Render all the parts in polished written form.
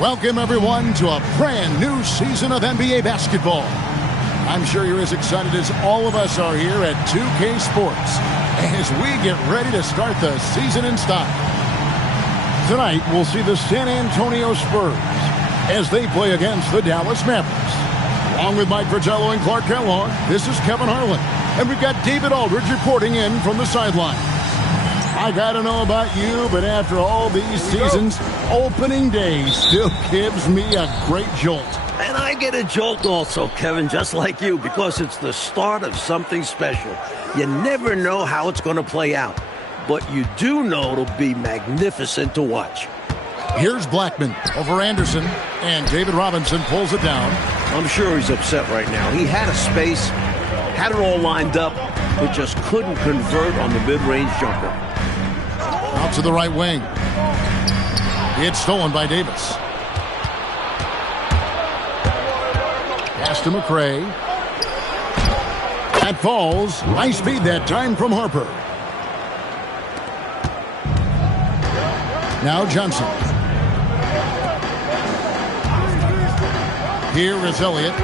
Welcome, everyone, to a brand new season of NBA basketball. I'm sure you're as excited as all of us are here at 2K Sports as we get ready to start the season in style. Tonight, we'll see the San Antonio Spurs as they play against the Dallas Mavericks. Along with Mike Fratello and Clark Kellogg, this is Kevin Harlan. And we've got David Aldridge reporting in from the sideline. I gotta know about you, but after all these seasons, opening day still gives me a great jolt. And I get a jolt also, Kevin, just like you, because it's the start of something special. You never know how it's going to play out, but you do know it'll be magnificent to watch. Here's Blackman over Anderson, and David Robinson pulls it down. I'm sure he's upset right now. He had a space, had it all lined up, but just couldn't convert on the mid-range jumper. Out to the right wing. It's stolen by Davis. Pass to McRae. That falls. High speed that time from Harper. Now Johnson. Here is Elliott.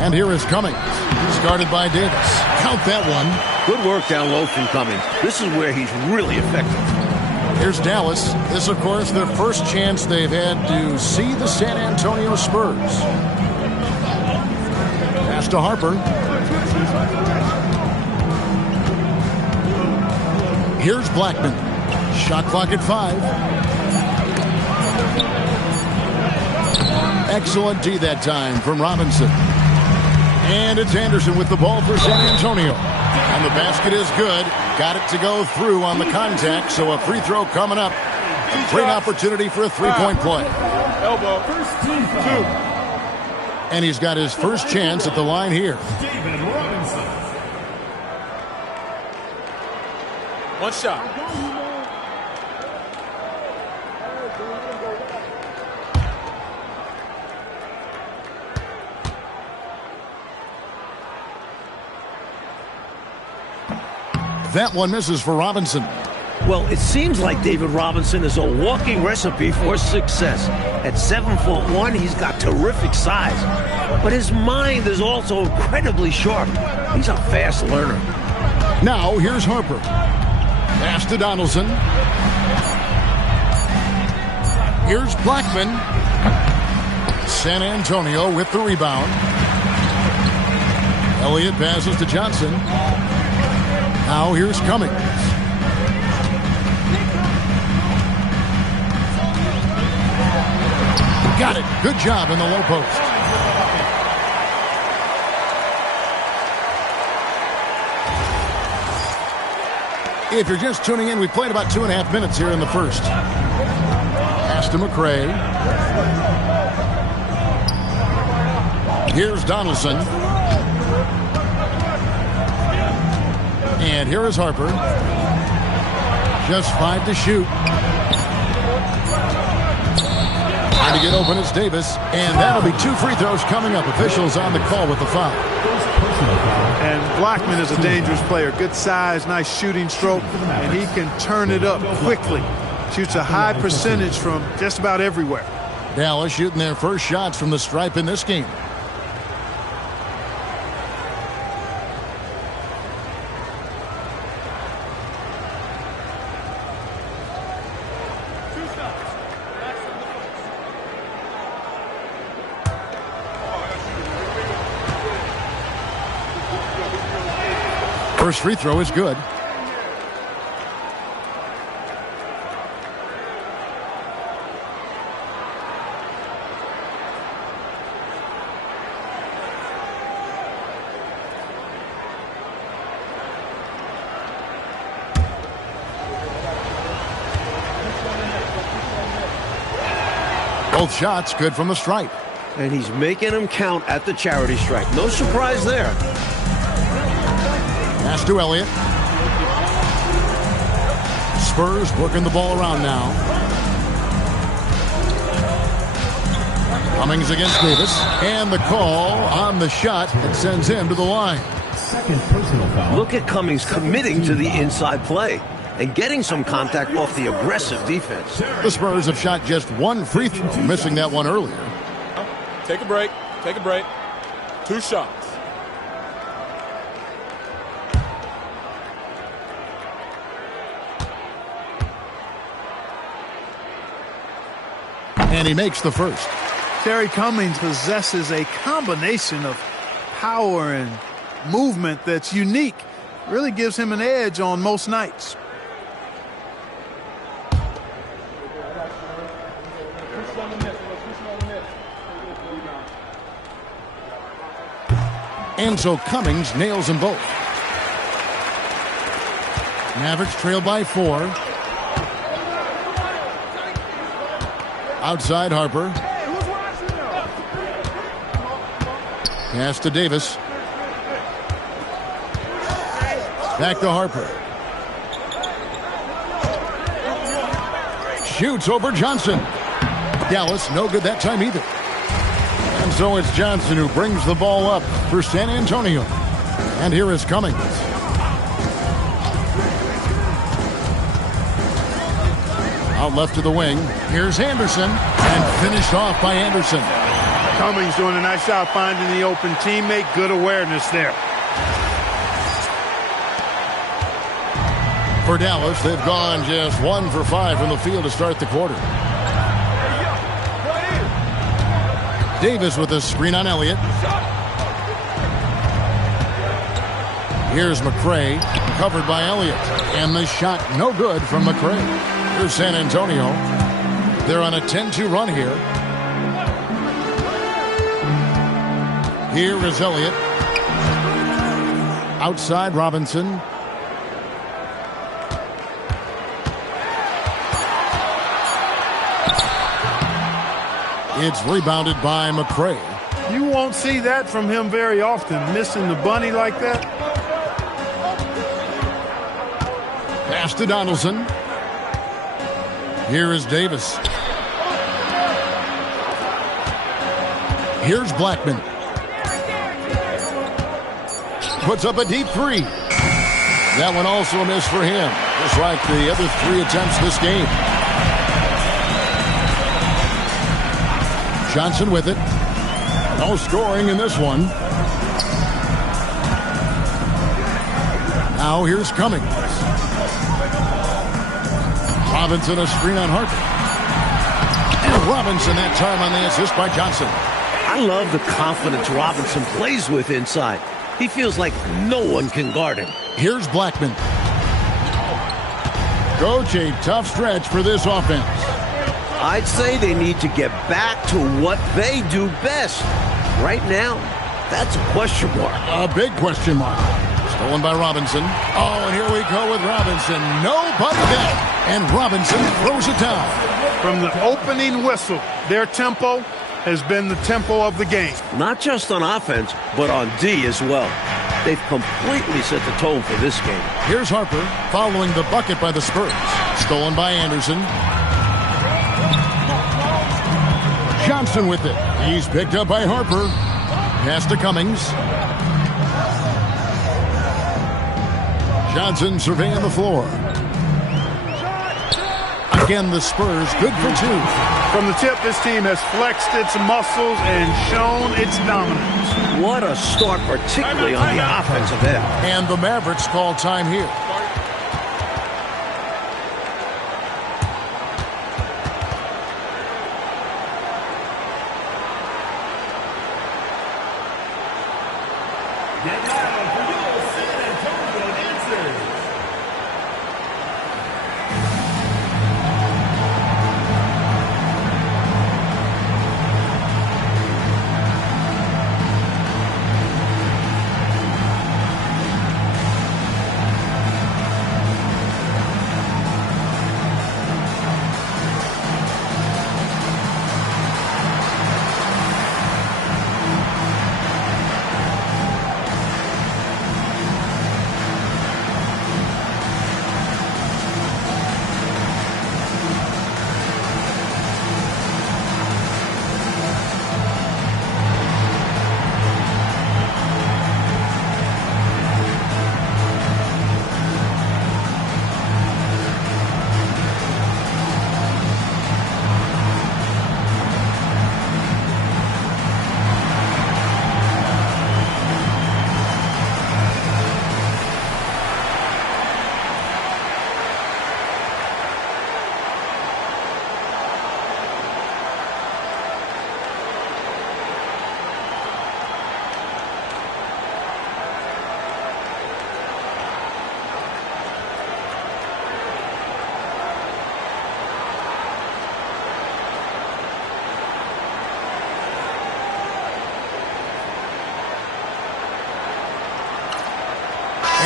And here is Cummings. He's guarded by Davis. Count that one. Good work down low from Cummings. This is where he's really effective. Here's Dallas. This, of course, their first chance they've had to see the San Antonio Spurs. Pass to Harper. Here's Blackman. Shot clock at 5. Excellent D that time from Robinson. And it's Anderson with the ball for San Antonio. And the basket is good. Got it to go through on the contact, so a free throw coming up. A great opportunity for a three-point play. Elbow. First team foul. And he's got his first chance at the line here. David Robinson. One shot. That one misses for Robinson. Well, it seems like David Robinson is a walking recipe for success. At 7'1", he's got terrific size. But his mind is also incredibly sharp. He's a fast learner. Now, here's Harper. Pass to Donaldson. Here's Blackman. San Antonio with the rebound. Elliott passes to Johnson. Now here's Cummings. Got it. Good job in the low post. If you're just tuning in, we played about 2.5 minutes here in the first. Pass to McRae. Here's Donaldson. And here is Harper. Just 5 to shoot. Trying to get open is Davis. And that'll be 2 free throws coming up. Officials on the call with the foul. And Blackman is a dangerous player. Good size, nice shooting stroke, and he can turn it up quickly. Shoots a high percentage from just about everywhere. Dallas shooting their first shots from the stripe in this game. First free throw is good. Both shots good from the stripe. And he's making them count at the charity stripe. No surprise there. Pass to Elliott. Spurs working the ball around now. Cummings against Davis. And the call on the shot that sends him to the line. Second personal foul. Look at Cummings committing to the inside play and getting some contact off the aggressive defense. The Spurs have shot just one free throw, missing that one earlier. Take a break. Take a break. 2 shots. And he makes the first. Terry Cummings possesses a combination of power and movement that's unique. Really gives him an edge on most nights. And so Cummings nails them both. Mavericks trail by 4. Outside Harper. Pass to Davis. Back to Harper. Shoots over Johnson. Dallas, no good that time either. And so it's Johnson who brings the ball up for San Antonio. And here is Cummings. Out left to the wing. Here's Anderson. And finished off by Anderson. Cummings doing a nice job finding the open teammate. Good awareness there. For Dallas, they've gone just 1 for 5 from the field to start the quarter. Davis with a screen on Elliott. Here's McCray, covered by Elliott. And the shot no good from McCray. Here's San Antonio. They're on a 10-2 run here. Here is Elliott. Outside Robinson. It's rebounded by McCray. You won't see that from him very often, missing the bunny like that. Pass to Donaldson. Here is Davis. Here's Blackman. Puts up a deep 3. That one also a miss for him, just like the other 3 attempts this game. Johnson with it. No scoring in this one. Now here's Cummings. Robinson a screen on Harper. And Robinson that time on the assist by Johnson. I love the confidence Robinson plays with inside. He feels like no one can guard him. Here's Blackman. Coach, a tough stretch for this offense. I'd say they need to get back to what they do best. Right now, that's a question mark. A big question mark. Stolen by Robinson. Oh, and here we go with Robinson. Nobody there. And Robinson throws it down. From the opening whistle, their tempo has been the tempo of the game. Not just on offense, but on D as well. They've completely set the tone for this game. Here's Harper following the bucket by the Spurs. Stolen by Anderson. Johnson with it. He's picked up by Harper. Pass to Cummings. Johnson surveying the floor. Again, the Spurs good for 2. From the tip, this team has flexed its muscles and shown its dominance. What a start, particularly on the offensive end. And the Mavericks call time here.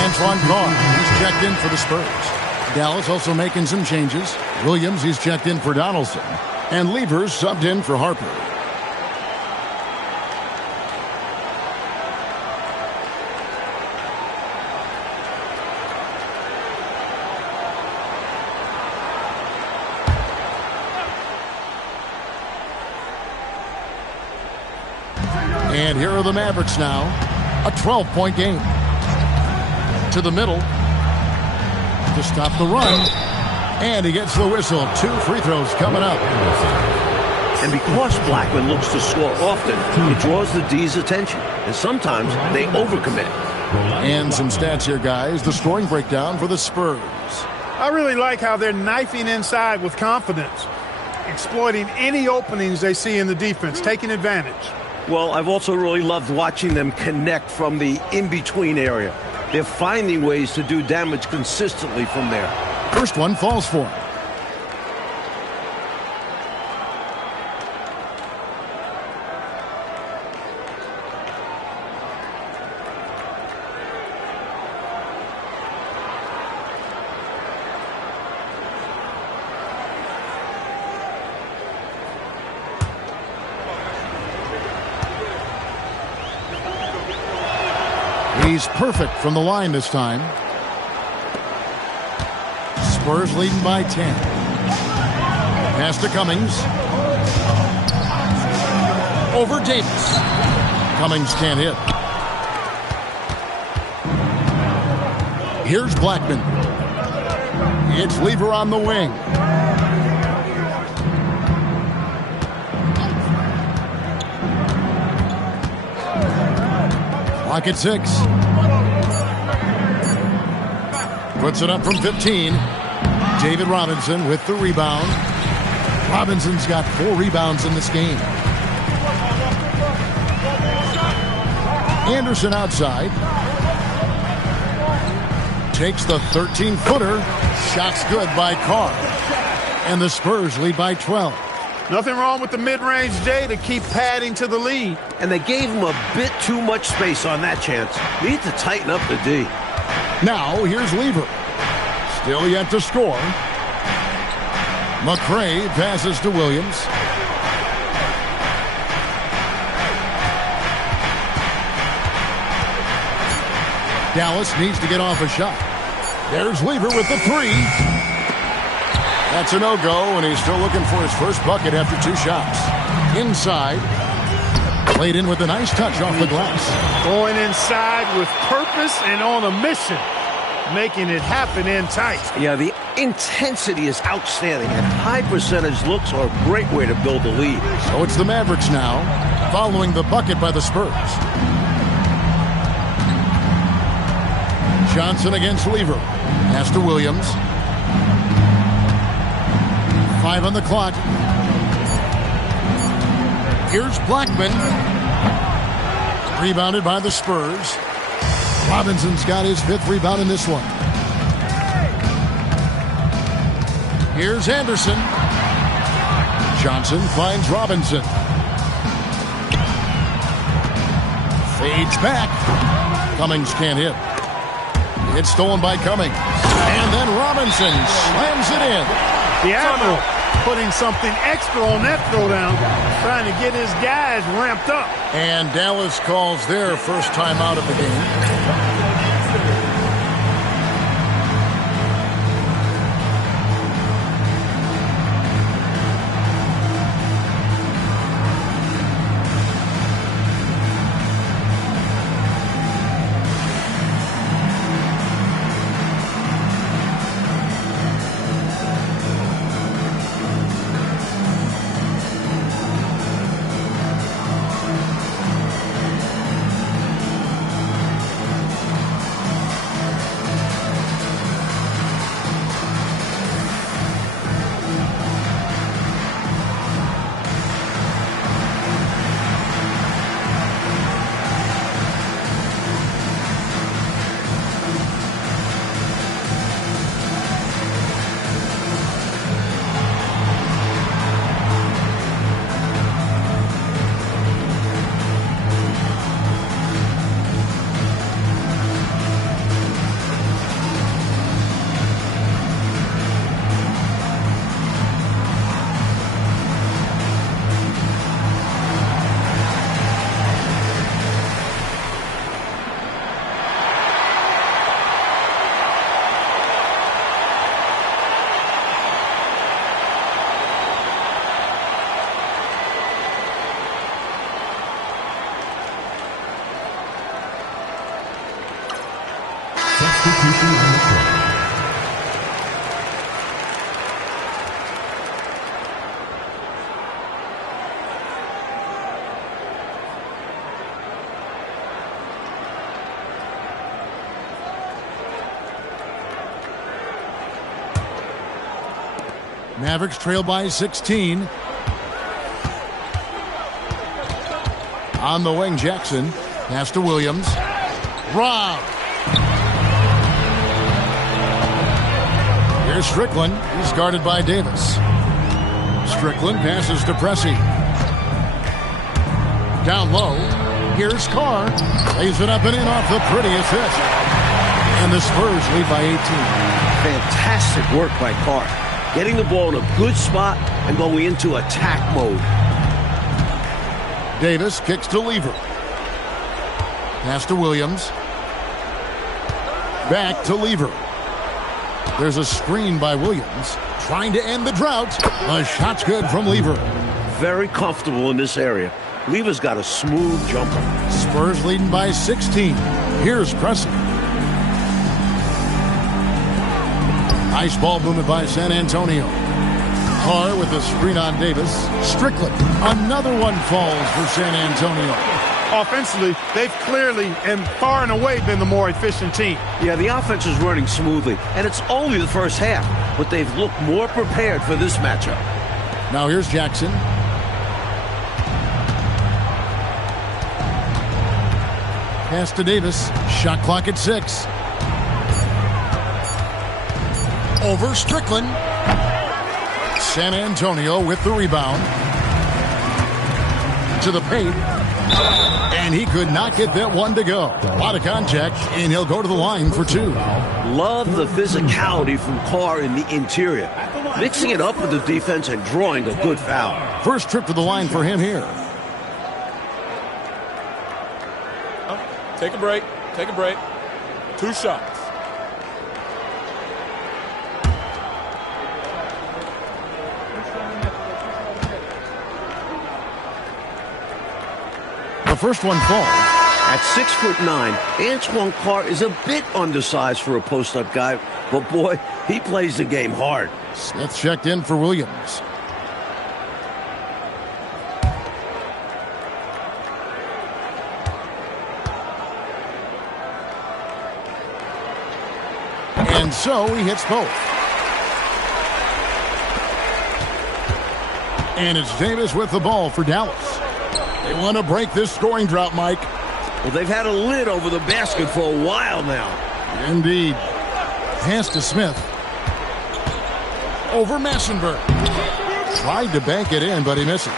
Antoine Carr, he's checked in for the Spurs. Dallas also making some changes. Williams, he's checked in for Donaldson. And Levers subbed in for Harper. And here are the Mavericks now. A 12-point game. To the middle. To stop the run. And he gets the whistle. 2 free throws coming up. And because Blackman looks to score often, it draws the D's attention. And sometimes they overcommit. And some stats here, guys. The scoring breakdown for the Spurs. I really like how they're knifing inside with confidence. Exploiting any openings they see in the defense. Taking advantage. Well, I've also really loved watching them connect from the in-between area. They're finding ways to do damage consistently from there. First one falls for him. He's perfect from the line this time. Spurs leading by 10. Pass to Cummings. Over Davis. Cummings can't hit. Here's Blackman. It's Lever on the wing. Clock at 6. Puts it up from 15. David Robinson with the rebound. Robinson's got 4 rebounds in this game. Anderson outside. Takes the 13-footer. Shot's good by Carr. And the Spurs lead by 12. Nothing wrong with the mid-range J to keep padding to the lead. And they gave him a bit too much space on that chance. Need to tighten up the D. Now, here's Lever. Still yet to score. McRae passes to Williams. Dallas needs to get off a shot. There's Lever with the 3. That's a no-go, and he's still looking for his first bucket after 2 shots. Inside. Played in with a nice touch off the glass. Going inside with purpose and on a mission. Making it happen in tight. Yeah, the intensity is outstanding, and high percentage looks are a great way to build a lead. So it's the Mavericks now, following the bucket by the Spurs. Johnson against Lever. Pass to Williams. 5 on the clock. Here's Blackman. Rebounded by the Spurs. Robinson's got his 5th rebound in this one. Here's Anderson. Johnson finds Robinson. Fades back. Cummings can't hit. It's stolen by Cummings. And then Robinson slams it in. The Admiral putting something extra on that throwdown, trying to get his guys ramped up. And Dallas calls their first time out of the game. Mavericks trail by 16. On the wing, Jackson. Pass to Williams. Rob. Here's Strickland. He's guarded by Davis. Strickland passes to Pressey. Down low. Here's Carr. Lays it up and in off the prettiest hit. And the Spurs lead by 18. Fantastic work by Carr. Getting the ball in a good spot and going into attack mode. Davis kicks to Lever. Pass to Williams. Back to Lever. There's a screen by Williams. Trying to end the drought. A shot's good from Lever. Very comfortable in this area. Lever's got a smooth jumper. Spurs leading by 16. Here's Pressey. Nice ball movement by San Antonio. Carr with the screen on Davis. Strickland. Another one falls for San Antonio. Offensively, they've clearly and far and away been the more efficient team. Yeah, the offense is running smoothly, and it's only the first half, but they've looked more prepared for this matchup. Now here's Jackson. Pass to Davis. Shot clock at 6. Over Strickland. San Antonio with the rebound. To the paint. And he could not get that one to go. A lot of contact, and he'll go to the line for 2. Love the physicality from Carr in the interior. Mixing it up with the defense and drawing a good foul. First trip to the line for him here. Take a break. Take a break. 2 shots. The first one falls. At 6'9", Antoine Carr is a bit undersized for a post-up guy, but boy, he plays the game hard. Smith checked in for Williams. And so he hits both. And it's Davis with the ball for Dallas. They want to break this scoring drought, Mike. Well, they've had a lid over the basket for a while now. Indeed. Pass to Smith. Over Massenberg. Tried to bank it in, but he misses.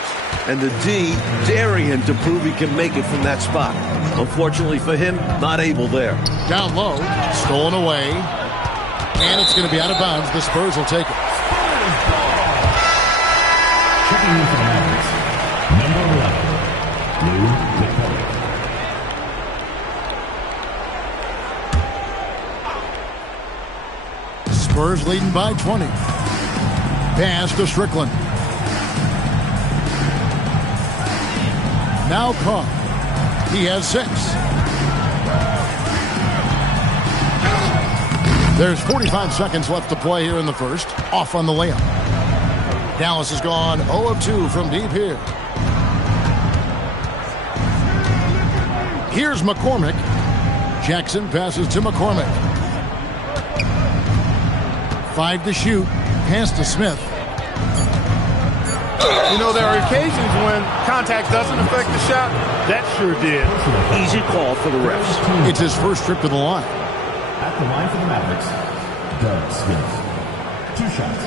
And the D daring him to prove he can make it from that spot. Unfortunately for him, not able there. Down low. Stolen away. And it's going to be out of bounds. The Spurs will take it. Checking in for the Mavericks, number 11, Lou McCullough. Spurs leading by 20. Pass to Strickland. Now Carr. He has 6. There's 45 seconds left to play here in the first. Off on the layup. Dallas has gone 0 of 2 from deep here. Here's McCormick. Jackson passes to McCormick. 5 to shoot. Pass to Smith. You know, there are occasions when contact doesn't affect the shot. That sure did. Easy call for the refs. It's his first trip to the line. At the line for the Mavericks, Doug Smith. 2 shots.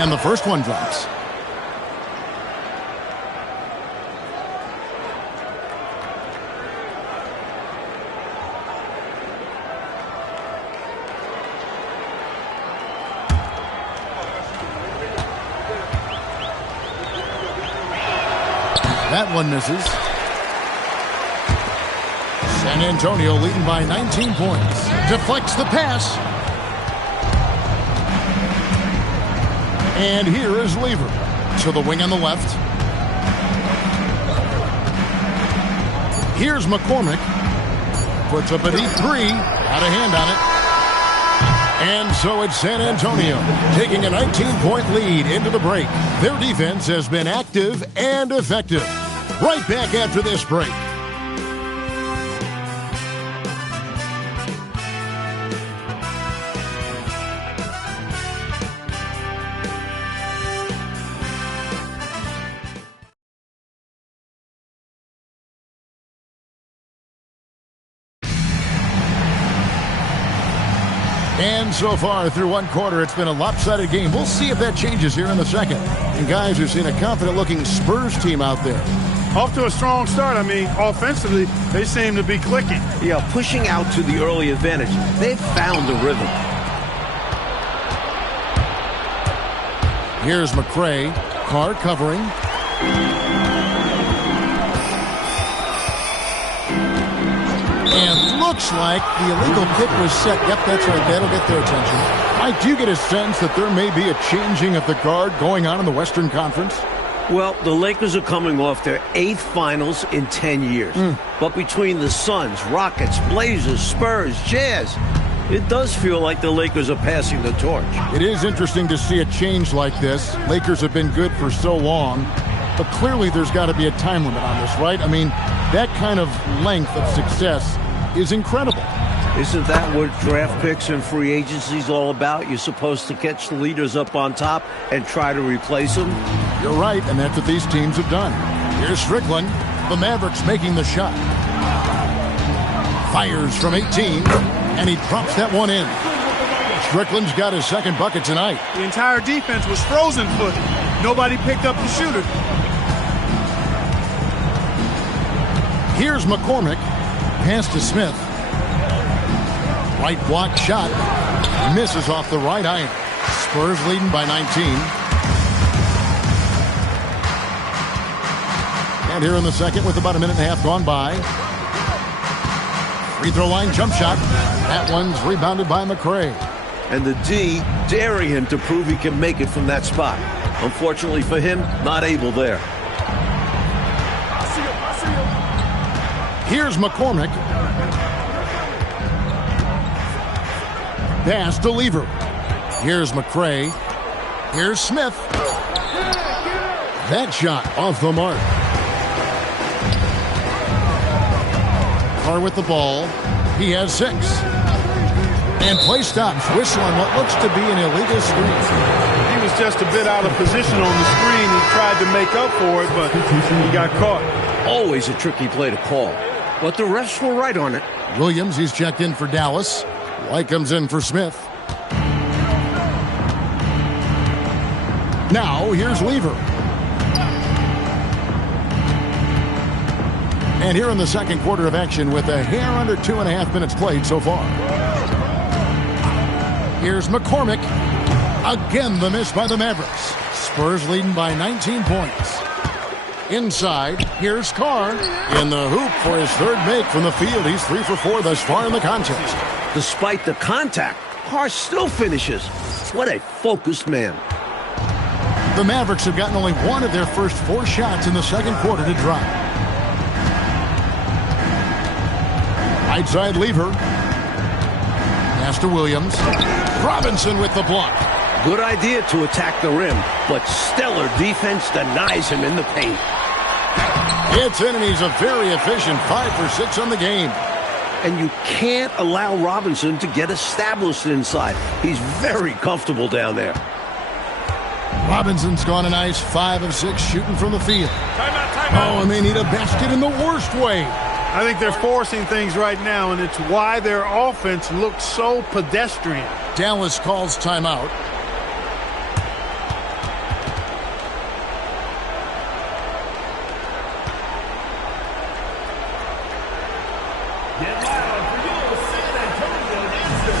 And the first one drops. That one misses. San Antonio leading by 19 points. Deflects the pass. And here is Lever to the wing on the left. Here's McCormick. Puts up a deep 3. Out of hand on it. And so it's San Antonio taking a 19-point lead into the break. Their defense has been active and effective. Right back after this break. And so far through one quarter, it's been a lopsided game. We'll see if that changes here in the second. And guys, we've seen a confident-looking Spurs team out there. Off to a strong start. I mean, offensively, they seem to be clicking. Yeah, pushing out to the early advantage. They've found a rhythm. Here's McCray. Carr covering. And looks like the illegal kick was set. Yep, that's right. That'll get their attention. I do get a sense that there may be a changing of the guard going on in the Western Conference. Well, the Lakers are coming off their 8th finals in 10 years. But between the Suns, Rockets, Blazers, Spurs, Jazz, it does feel like the Lakers are passing the torch. It is interesting to see a change like this. Lakers have been good for so long, but clearly there's got to be a time limit on this, right? I mean, that kind of length of success is incredible. Isn't that what draft picks and free agency is all about? You're supposed to catch the leaders up on top and try to replace them? You're right, and that's what these teams have done. Here's Strickland, the Mavericks making the shot. Fires from 18, and he drops that one in. Strickland's got his second bucket tonight. The entire defense was frozen footed. Nobody picked up the shooter. Here's McCormick. Pass to Smith. Right block shot. Misses off the right iron. Spurs leading by 19. And here in the second with about a minute and a half gone by. Free throw line jump shot. That one's rebounded by McCray. And the D daring him to prove he can make it from that spot. Unfortunately for him, not able there. Here's McCormick. Pass to Lever. Here's McCray. Here's Smith. That shot off the mark. Carr with the ball. He has 6. And play stops. Whistle on what looks to be an illegal screen. He was just a bit out of position on the screen. He tried to make up for it, but he got caught. Always a tricky play to call. But the refs were right on it. Williams, he's checked in for Dallas. White comes in for Smith. Now, here's Lever. And here in the second quarter of action with a hair under 2.5 minutes played so far. Here's McCormick. Again, the miss by the Mavericks. Spurs leading by 19 points. Inside, here's Carr in the hoop for his third make from the field. He's 3 for 4 thus far in the contest. Despite the contact, Carr still finishes. What a focused man. The Mavericks have gotten only one of their first 4 shots in the second quarter to drop. Right side Lever. Pass to Williams. Robinson with the block. Good idea to attack the rim, but stellar defense denies him in the paint. It's in, and he's a very efficient 5 for 6 on the game. And you can't allow Robinson to get established inside. He's very comfortable down there. Robinson's gone a nice 5 of 6 shooting from the field. Timeout. Oh, and they need a basket in the worst way. I think they're forcing things right now, and it's why their offense looks so pedestrian. Dallas calls timeout. Get loud for your San Antonio answer.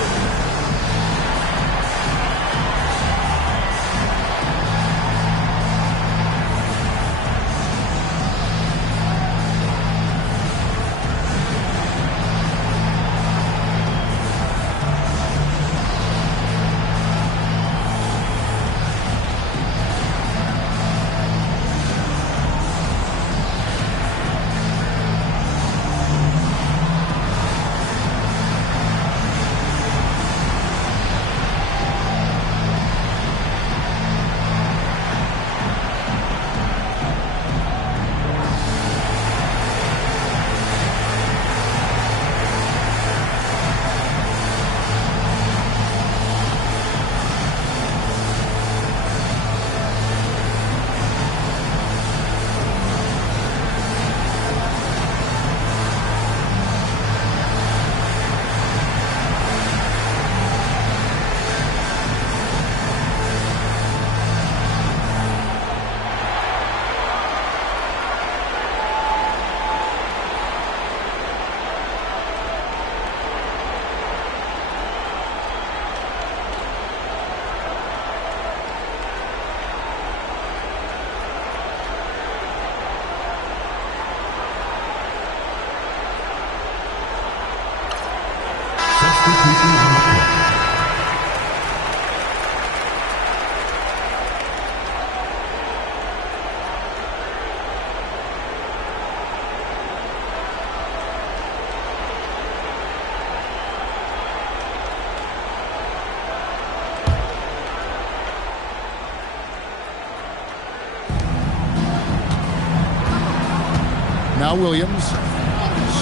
Now Williams.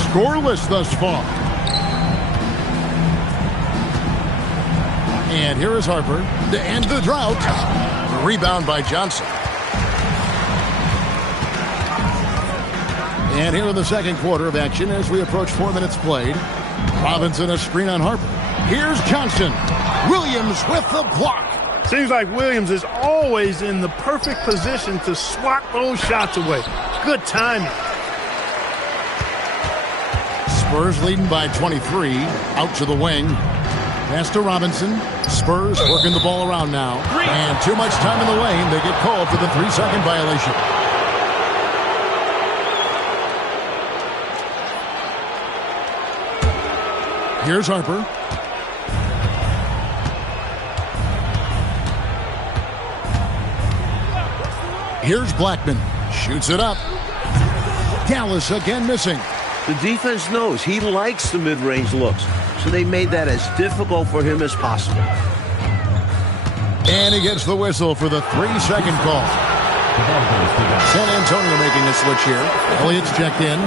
Scoreless thus far. And here is Harper to end the drought. Rebound by Johnson. And here in the second quarter of action as we approach 4 minutes played. Robinson a screen on Harper. Here's Johnson. Williams with the block. Seems like Williams is always in the perfect position to swat those shots away. Good timing. Spurs leading by 23. Out to the wing. Pass to Robinson. Spurs working the ball around now. And too much time in the lane. They get called for the 3-second violation. Here's Harper. Here's Blackman. Shoots it up. Dallas again missing. The defense knows he likes the mid-range looks, so they made that as difficult for him as possible. And he gets the whistle for the 3-second call. San Antonio making a switch here. Elliott's checked in.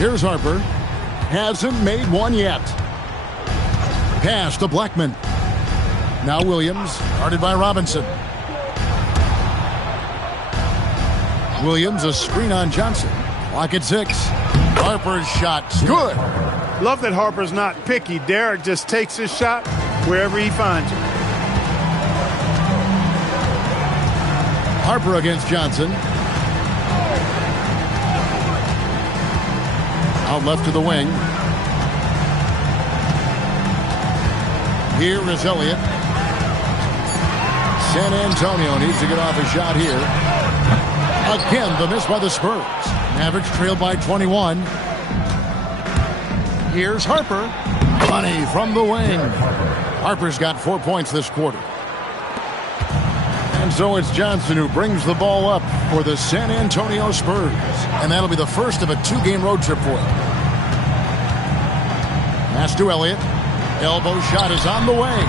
Here's Harper. Hasn't made one yet. Pass to Blackman. Now Williams, guarded by Robinson. Williams, a screen on Johnson. Clock at 6. Harper's shot, good. Love that Harper's not picky. Derek just takes his shot wherever he finds it. Harper against Johnson. Out left to the wing. Here is Elliott. San Antonio needs to get off a shot here. Again, the miss by the Spurs. Mavericks trail by 21. Here's Harper. Money from the wing. Harper's got 4 points this quarter. And so it's Johnson who brings the ball up for the San Antonio Spurs. And that'll be the first of a 2-game road trip for him. Pass to Elliott. Elbow shot is on the way.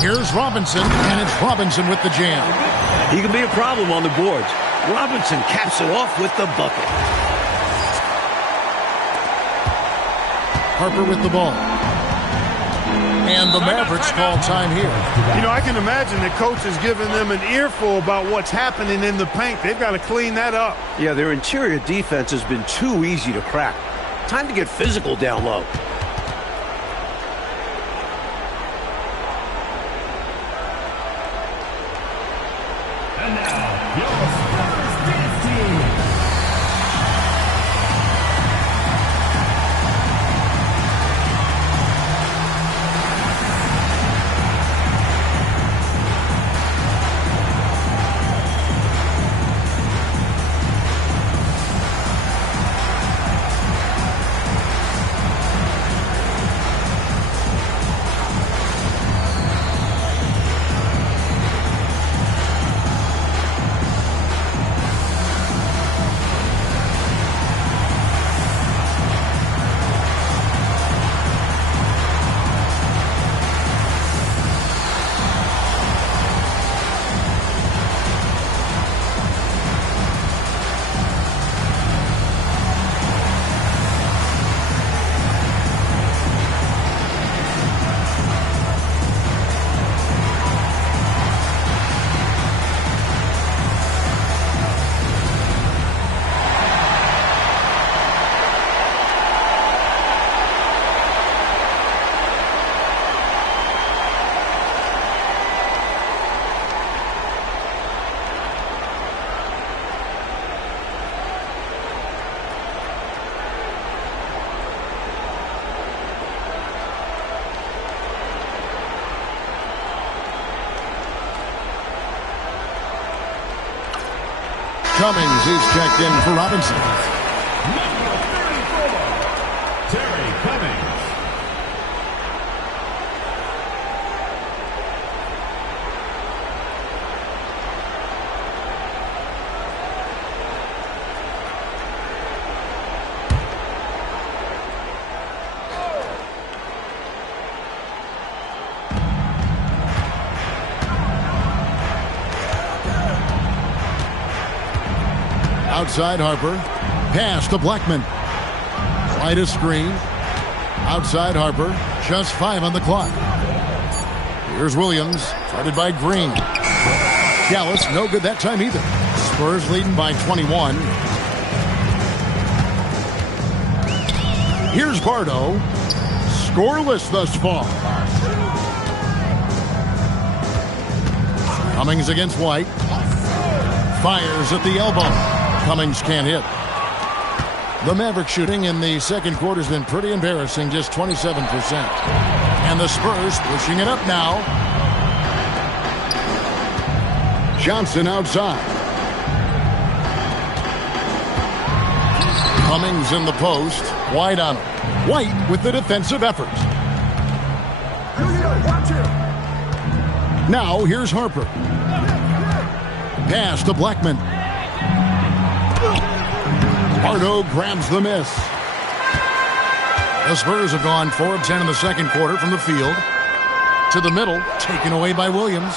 Here's Robinson, and it's Robinson with the jam. He can be a problem on the boards. Robinson caps it off with the bucket. Harper with the ball. And the Mavericks call time here. You know, I can imagine the coach is giving them an earful about what's happening in the paint. They've got to clean that up. Yeah, their interior defense has been too easy to crack. Time to get physical down low. And now, your Spurs dance team. Cummings is checked in for Robinson. Number 34, Terry Cummings. Outside Harper. Pass to Blackman. Right a screen. Outside Harper. Just 5 on the clock. Here's Williams. Guarded by Green. Dallas, no good that time either. Spurs leading by 21. Here's Bardo. Scoreless thus far. Cummings against White. Fires at the elbow. Cummings can't hit. The Mavericks shooting in the second quarter has been pretty embarrassing, just 27%. And the Spurs pushing it up now. Johnson outside. Cummings in the post. White on him. White with the defensive effort. Now here's Harper. Pass to Blackman. Bardo grabs the miss. The Spurs have gone 4 of 10 in the second quarter from the field. To the middle, taken away by Williams.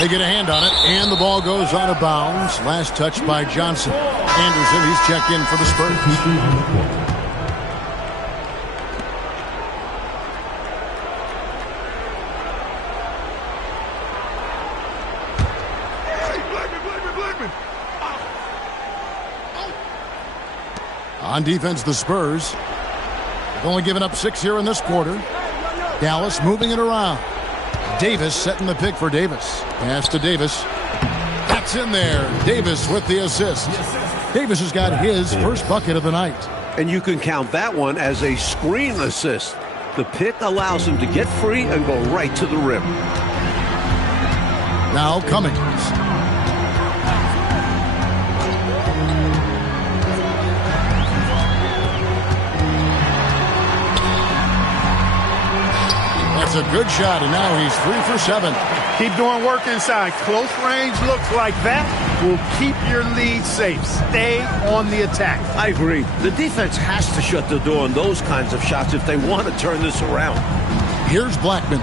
They get a hand on it, and the ball goes out of bounds. Last touch by Johnson. Anderson, he's checked in for the Spurs. On defense, the Spurs have only given up 6 here in this quarter. Dallas moving it around. Davis setting the pick for Davis. Pass to Davis. That's in there. Davis with the assist. Davis has got his first bucket of the night. And you can count that one as a screen assist. The pick allows him to get free and go right to the rim. Now Cummings. That's a good shot, and now he's 3 for 7. Keep doing work inside. Close range looks like that will keep your lead safe. Stay on the attack. I agree. The defense has to shut the door on those kinds of shots if they want to turn this around. Here's Blackman.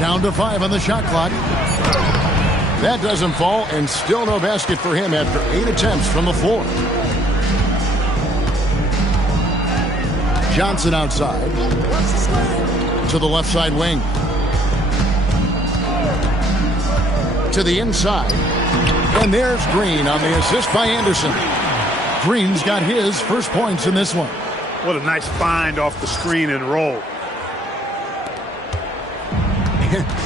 Down to 5 on the shot clock. That doesn't fall, and still no basket for him after 8 attempts from the floor. Johnson outside. To the left side wing. To the inside. And there's Green on the assist by Anderson. Green's got his first points in this one. What a nice find off the screen and roll.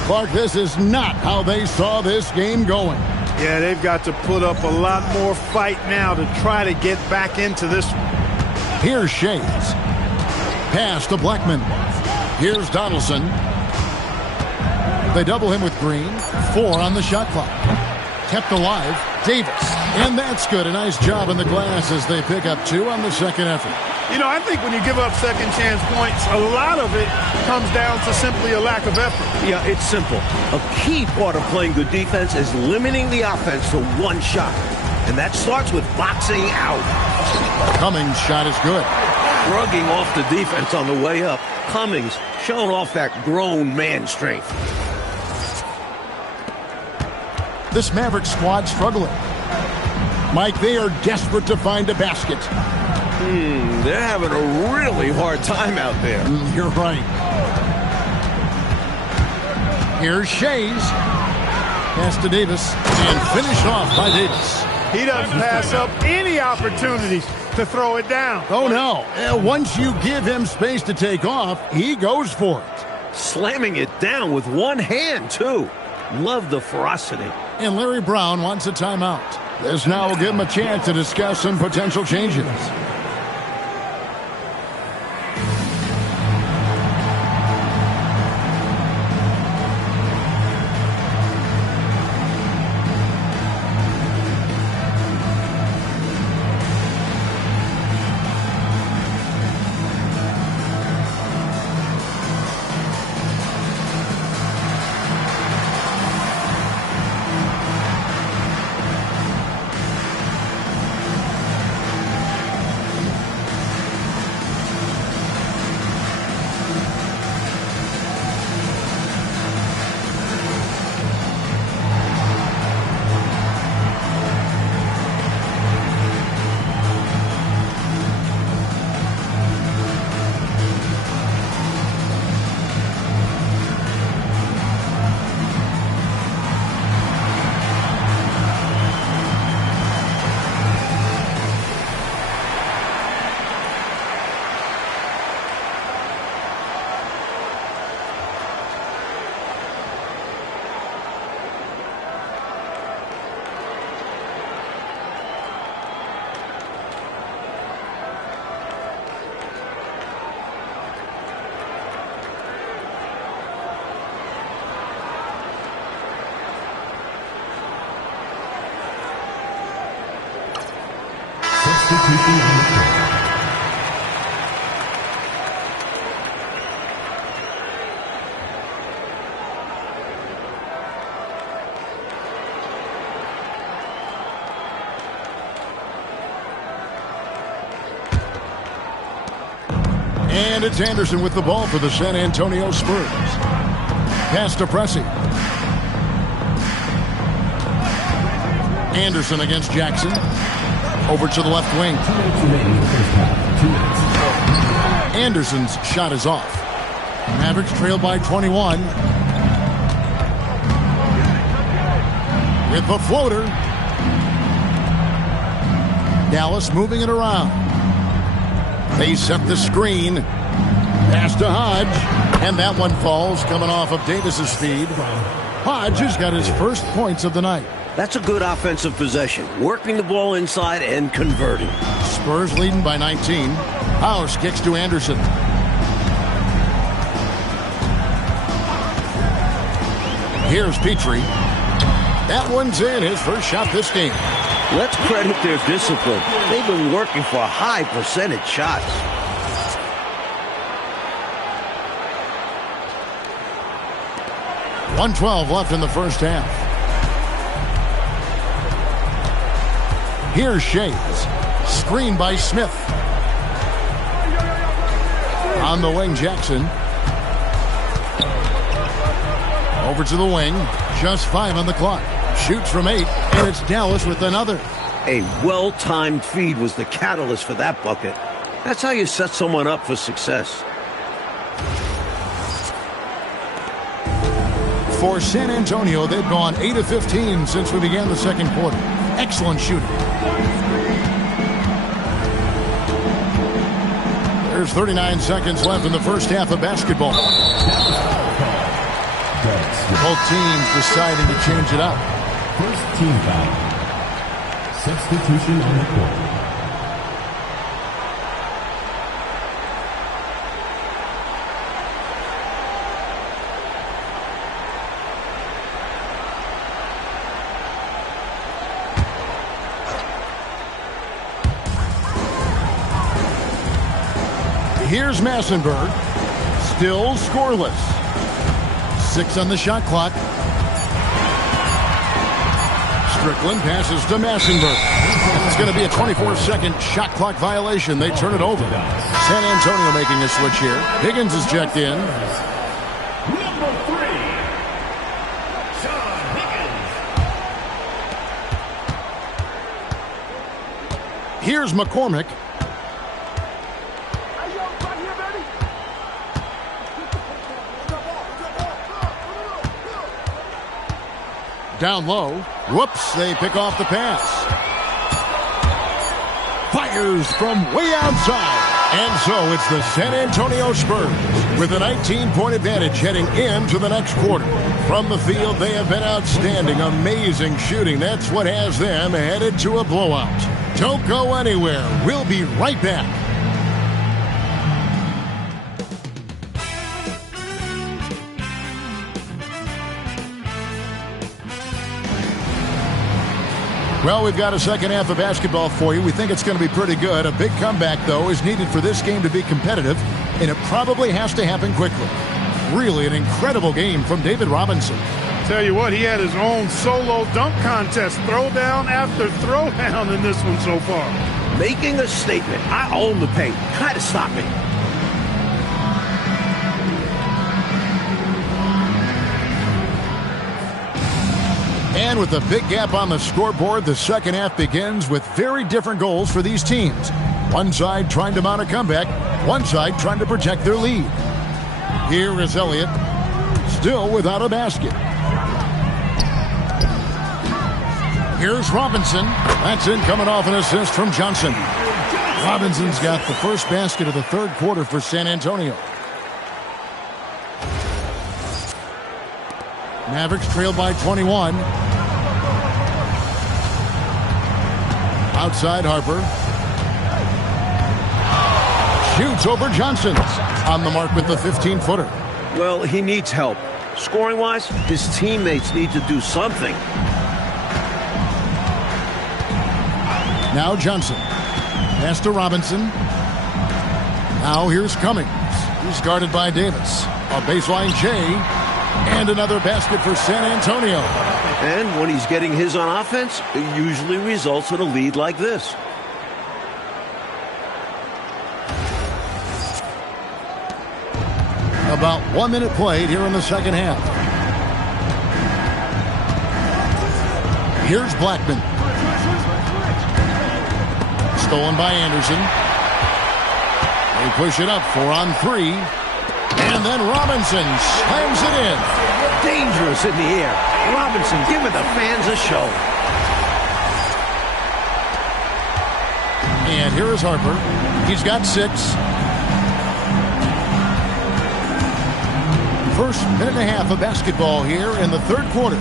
Clark, this is not how they saw this game going. Yeah, they've got to put up a lot more fight now to try to get back into this one. Here's Shades. Pass to Blackman. Here's Donaldson. They double him with Green. 4 on the shot clock. Kept alive. Davis. And that's good. A nice job in the glass as they pick up 2 on the second effort. You know, I think when you give up second chance points, a lot of it comes down to simply a lack of effort. Yeah, it's simple. A key part of playing good defense is limiting the offense to one shot. And that starts with boxing out. Cummings' shot is good. Shrugging off the defense on the way up. Cummings showing off that grown man strength. This Mavericks squad struggling. Mike, they are desperate to find a basket. They're having a really hard time out there. You're right. Here's Shays. Pass to Davis. And finished off by Davis. He doesn't pass up any opportunities to throw it down. Oh, no. Once you give him space to take off, he goes for it. Slamming it down with one hand, too. Love the ferocity. And Larry Brown wants a timeout. This now will give him a chance to discuss some potential changes. substitution on the court. And it's Anderson with the ball for the San Antonio Spurs. Pass to Pressey. Anderson against Jackson. Over to the left wing. 2 minutes remaining in the first half. 2 minutes. Anderson's shot is off. Mavericks trail by 21. With the floater. Dallas moving it around. They set the screen. Pass to Hodge. And that one falls, coming off of Davis's speed. Hodge has got his first points of the night. That's a good offensive possession. Working the ball inside and converting. Spurs leading by 19. House kicks to Anderson. Here's Petrie. That one's in, his first shot this game. Let's credit their discipline. They've been working for high percentage shots. .112 left in the first half. Here's Shays. Screen by Smith. On the wing, Jackson. Over to the wing. Just 5 on the clock. Shoots from 8, and it's Dallas with another. A well-timed feed was the catalyst for that bucket. That's how you set someone up for success. For San Antonio, they've gone 8 of 15 since we began the second quarter. Excellent shooting. There's 39 seconds left in the first half of basketball. Both teams deciding to change it up. First team foul. Substitution on the court. Here's Massenberg. Still scoreless. 6 on the shot clock. Strickland passes to Massenberg. It's going to be a 24-second shot clock violation. They turn it over. San Antonio making a switch here. Higgins is checked in. Number 3, Sean Higgins. Here's McCormick. Down low. Whoops, they pick off the pass. Fires from way outside. And so it's the San Antonio Spurs with a 19-point advantage heading into the next quarter. From the field, they have been outstanding. Amazing shooting. That's what has them headed to a blowout. Don't go anywhere. We'll be right back. Well, we've got a second half of basketball for you. We think it's going to be pretty good. A big comeback, though, is needed for this game to be competitive, and it probably has to happen quickly. Really an incredible game from David Robinson. Tell you what, he had his own solo dunk contest, throwdown after throwdown in this one so far. Making a statement. I own the paint. Try to stop me. And with a big gap on the scoreboard, the second half begins with very different goals for these teams. One side trying to mount a comeback, one side trying to protect their lead. Here is Elliott, still without a basket. Here's Robinson. That's in, coming off an assist from Johnson. Robinson's got the first basket of the third quarter for San Antonio. Mavericks trail by 21. Outside Harper. Shoots over Johnson. On the mark with the 15-footer. Well, he needs help. Scoring-wise, his teammates need to do something. Now Johnson. Pass to Robinson. Now here's Cummings. He's guarded by Davis. A baseline J. And another basket for San Antonio. And when he's getting his on offense, it usually results in a lead like this. About 1 minute played here in the second half. Here's Blackman. Stolen by Anderson. They push it up 4 on 3. And then Robinson slams it in. Dangerous in the air. Robinson giving the fans a show. And here is Harper. He's got 6. First minute and a half of basketball here in the third quarter.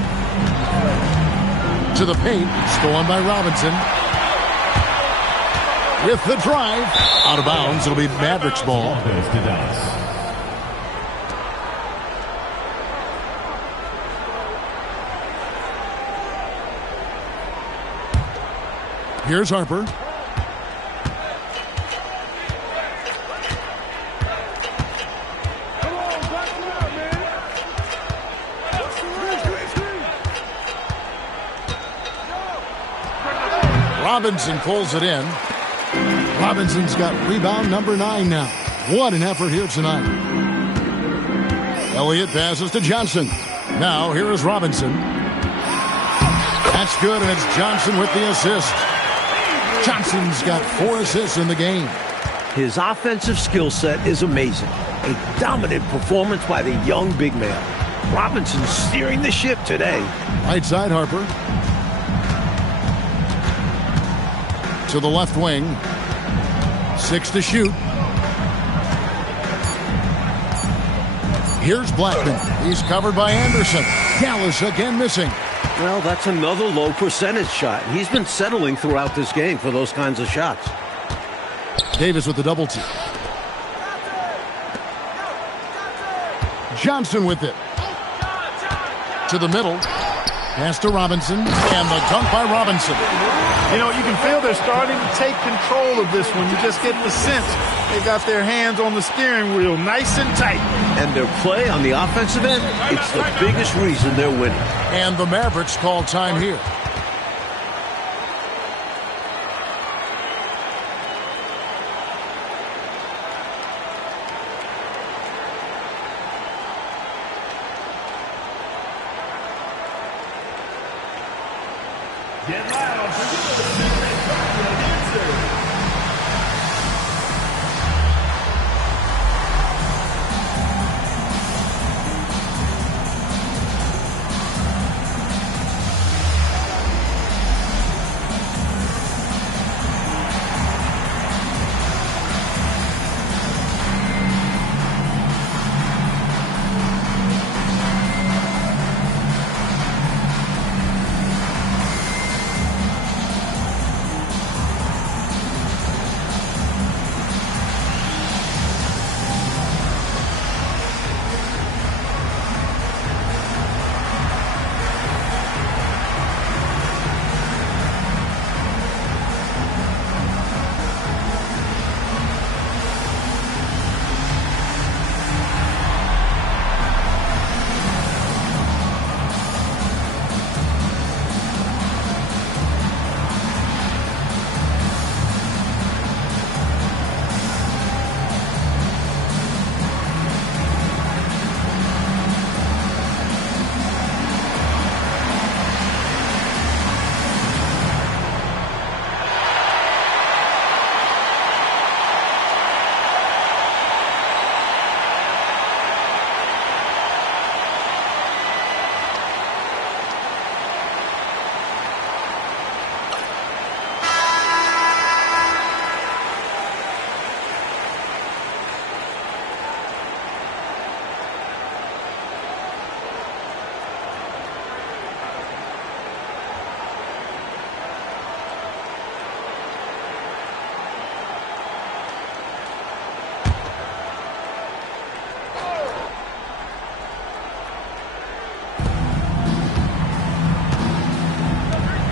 To the paint. Stolen by Robinson. With the drive. Out of bounds. It'll be Mavericks ball. Here's Harper. Robinson pulls it in. Robinson's got rebound number 9 now. What an effort here tonight. Elliott passes to Johnson. Now here is Robinson. That's good, and it's Johnson with the assist. Johnson's got 4 assists in the game. His offensive skill set is amazing. A dominant performance by the young big man. Robinson steering the ship today. Right side, Harper. To the left wing. 6 to shoot. Here's Blackman. He's covered by Anderson. Dallas again missing. Well, that's another low percentage shot. He's been settling throughout this game for those kinds of shots. Davis with the double team. Johnson with it. To the middle. Pass to Robinson. And the dunk by Robinson. You know, you can feel they're starting to take control of this one. You just get the sense they got their hands on the steering wheel nice and tight. And their play on the offensive end, it's the biggest reason they're winning. And the Mavericks call time here. Get loud.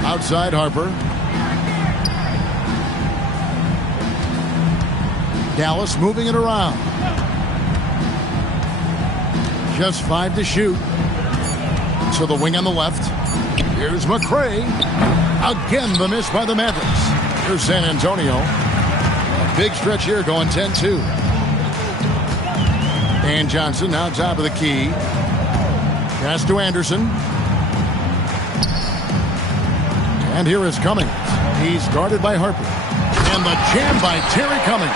Outside Harper. Dallas moving it around. Just 5 to shoot. To the wing on the left. Here's McCray. Again, the miss by the Mavericks. Here's San Antonio. A big stretch here going 10-2. And Johnson now top of the key. Pass to Anderson. And here is Cummings. He's guarded by Harper. And the jam by Terry Cummings.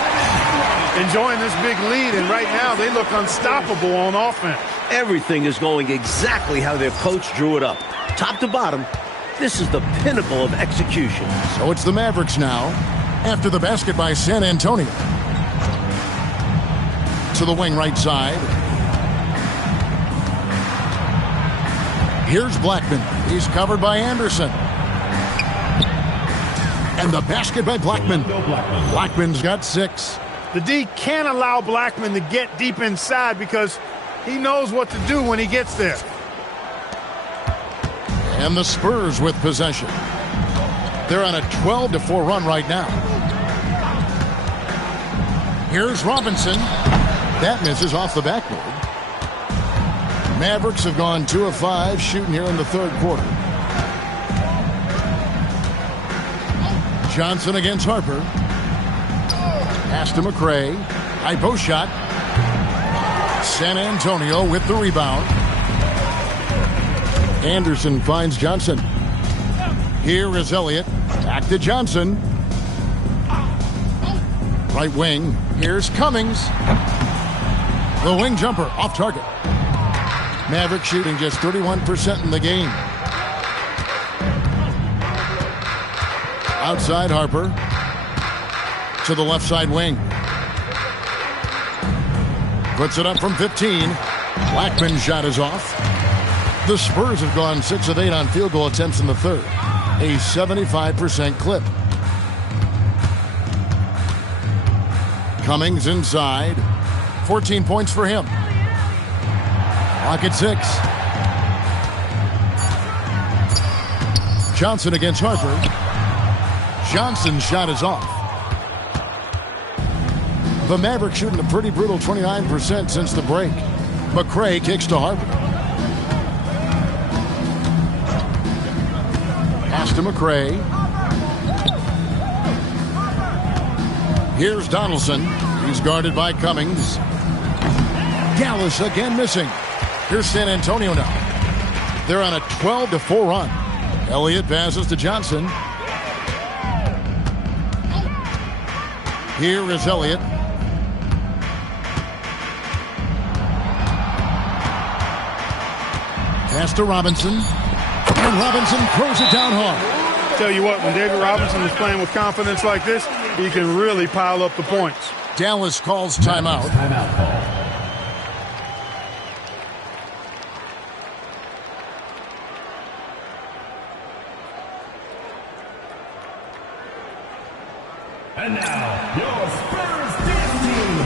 Enjoying this big lead, and right now they look unstoppable on offense. Everything is going exactly how their coach drew it up. Top to bottom, this is the pinnacle of execution. So it's the Mavericks now, after the basket by San Antonio. To the wing right side. Here's Blackman. He's covered by Anderson. And the basket by Blackman. Blackman's got 6. The D can't allow Blackman to get deep inside because he knows what to do when he gets there. And the Spurs with possession. They're on a 12-4 run right now. Here's Robinson. That misses off the backboard. Mavericks have gone 2 of 5 shooting here in the third quarter. Johnson against Harper. Pass to McCray. High post shot. San Antonio with the rebound. Anderson finds Johnson. Here is Elliott. Back to Johnson. Right wing. Here's Cummings. The wing jumper off target. Mavericks shooting just 31% in the game. Outside Harper. To the left side wing. Puts it up from 15. Blackman's shot is off. The Spurs have gone 6 of 8 on field goal attempts in the third. A 75% clip. Cummings inside. 14 points for him. Clock at 6. Johnson against Harper. Johnson's shot is off. The Mavericks shooting a pretty brutal 29% since the break. McCray kicks to Harper. Pass to McCray. Here's Donaldson. He's guarded by Cummings. Dallas again missing. Here's San Antonio now. They're on a 12-4 run. Elliott passes to Johnson. Here is Elliott. Pass to Robinson. And Robinson throws it down hard. Tell you what, when David Robinson is playing with confidence like this, he can really pile up the points. Dallas calls timeout. Timeout call. And now, your Spurs dance team.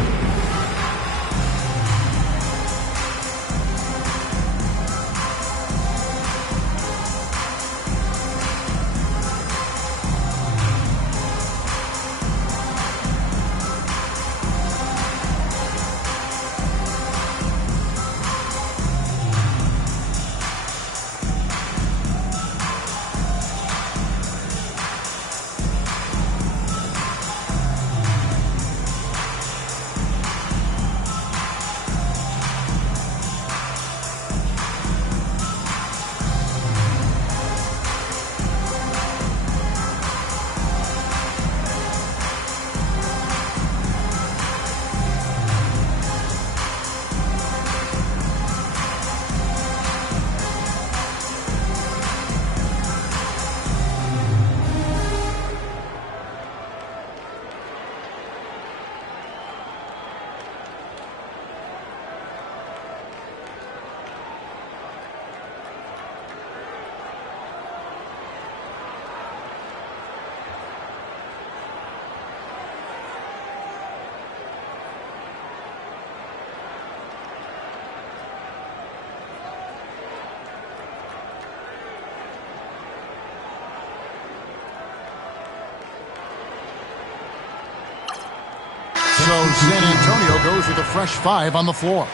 So San Antonio goes with a fresh 5 on the floor.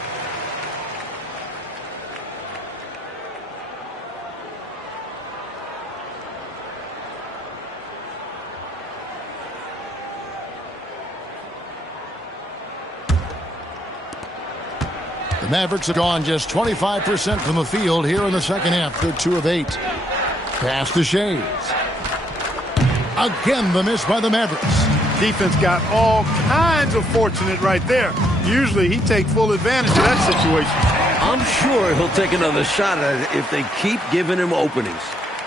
The Mavericks have gone just 25% from the field here in the second half. They're 2 of 8. Pass to Shays. Again, the miss by the Mavericks. Defense got all kinds of fortunate right there. Usually he takes full advantage of that situation. I'm sure he'll take another shot at it if they keep giving him openings.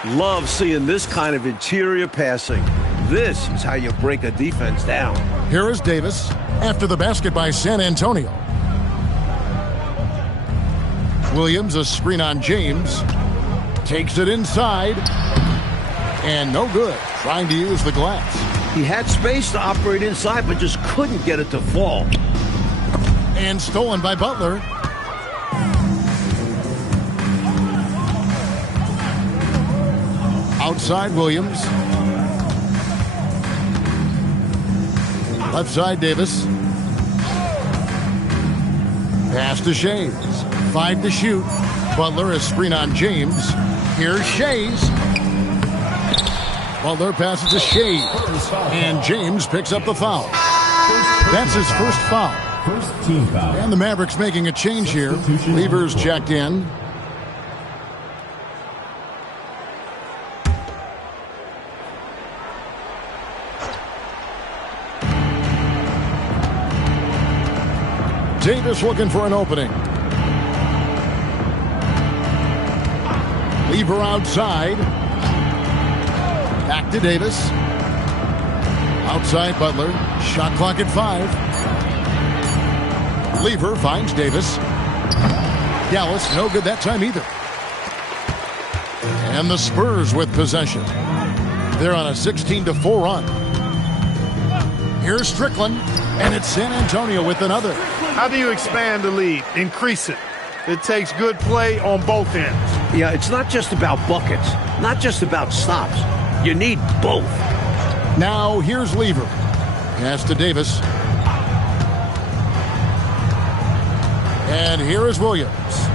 Love seeing this kind of interior passing. This is how you break a defense down. Here is Davis after the basket by San Antonio. Williams, a screen on James. Takes it inside. And no good. Trying to use the glass. He had space to operate inside, but just couldn't get it to fall. And stolen by Butler. Outside Williams. Left side Davis. Pass to Shays. 5 to shoot. Butler is screen on James. Here's Shays. Butler passes to Shays. And James picks up the foul. That's his first foul. First team foul. And the Mavericks making a change here. Lever's checked in. Davis looking for an opening. Lever outside. Back to Davis. Outside Butler. Shot clock at 5. Lever finds Davis. Dallas no good that time either. And the Spurs with possession. They're on a 16-4 run. Here's Strickland. And it's San Antonio with another. How do you expand the lead? Increase it. It takes good play on both ends. Yeah, it's not just about buckets, not just about stops. You need both. Now here's Lever. Pass to Davis. And here is Williams.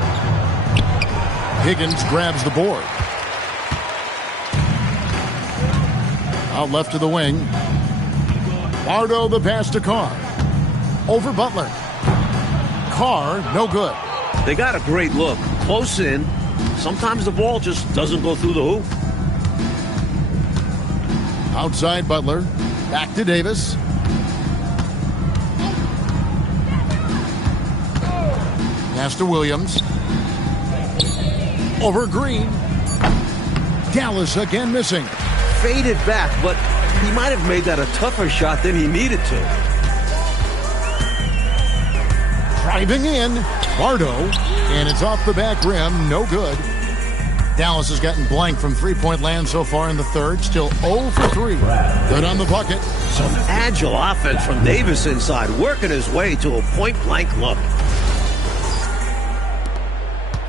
Higgins grabs the board. Out left to the wing. Bardo the pass to Carr. Over Butler. Carr, no good. They got a great look. Close in. Sometimes the ball just doesn't go through the hoop. Outside Butler. Back to Davis. Pass to Williams. Over Green. Dallas again missing. Faded back, but he might have made that a tougher shot than he needed to. Driving in. Bardo. And it's off the back rim. No good. Dallas has gotten blank from three-point land so far in the third. Still 0 for 3. Good on the bucket. Some agile offense from Davis inside, working his way to a point-blank look.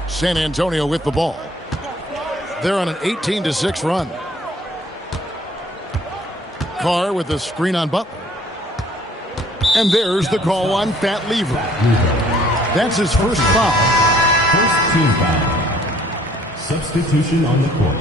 San Antonio with the ball. They're on an 18-6 run. Carr with the screen on Butler. And there's the call on Pat Lever. That's his first foul. First team foul. Substitution on the court.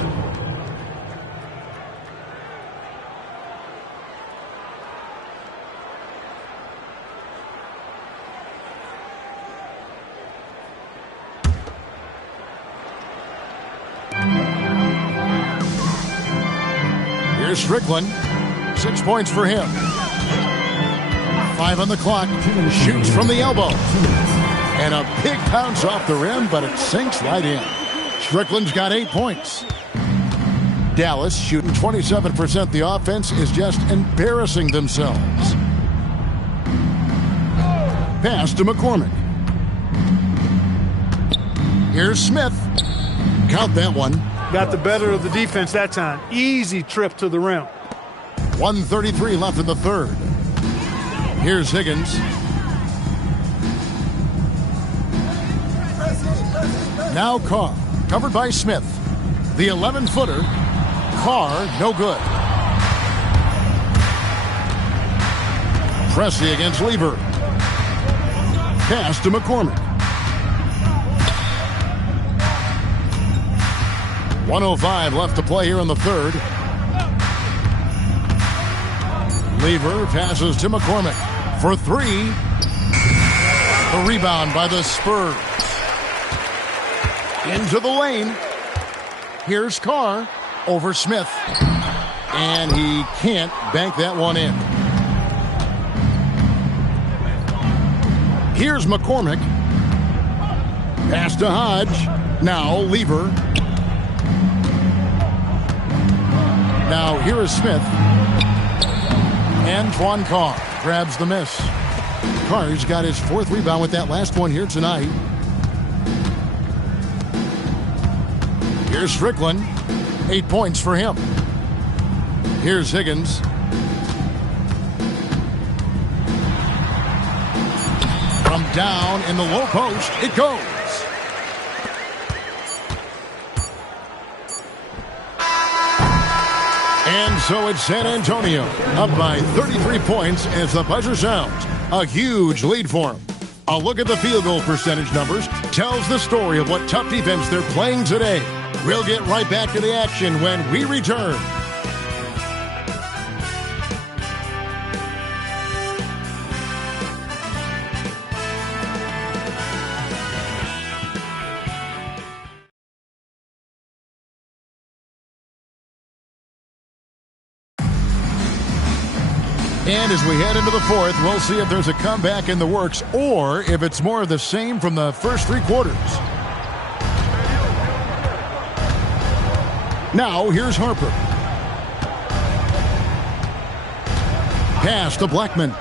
Here's Strickland. 6 points for him. 5 on the clock. Shoots from the elbow. And a big bounce off the rim, but it sinks right in. Strickland's got 8 points. Dallas shooting 27%. The offense is just embarrassing themselves. Pass to McCormick. Here's Smith. Count that one. Got the better of the defense that time. Easy trip to the rim. 1:33 left in the third. Here's Higgins. Now Carr, covered by Smith. The 11-footer. Carr, no good. Pressey against Lever. Pass to McCormick. 1:05 left to play here in the third. Lever passes to McCormick for three. The rebound by the Spurs. Into the lane. Here's Carr over Smith. And he can't bank that one in. Here's McCormick. Pass to Hodge. Now Lever. Now here is Smith. Antoine Carr grabs the miss. Carr's got his fourth rebound with that last one here tonight. Here's Strickland. 8 points for him. Here's Higgins. From down in the low post, it goes. And so it's San Antonio, up by 33 points as the buzzer sounds. A huge lead for them. A look at the field goal percentage numbers tells the story of what tough defense they're playing today. We'll get right back to the action when we return. And as we head into the fourth, we'll see if there's a comeback in the works or if it's more of the same from the first three quarters. Now, here's Harper. Pass to Blackman.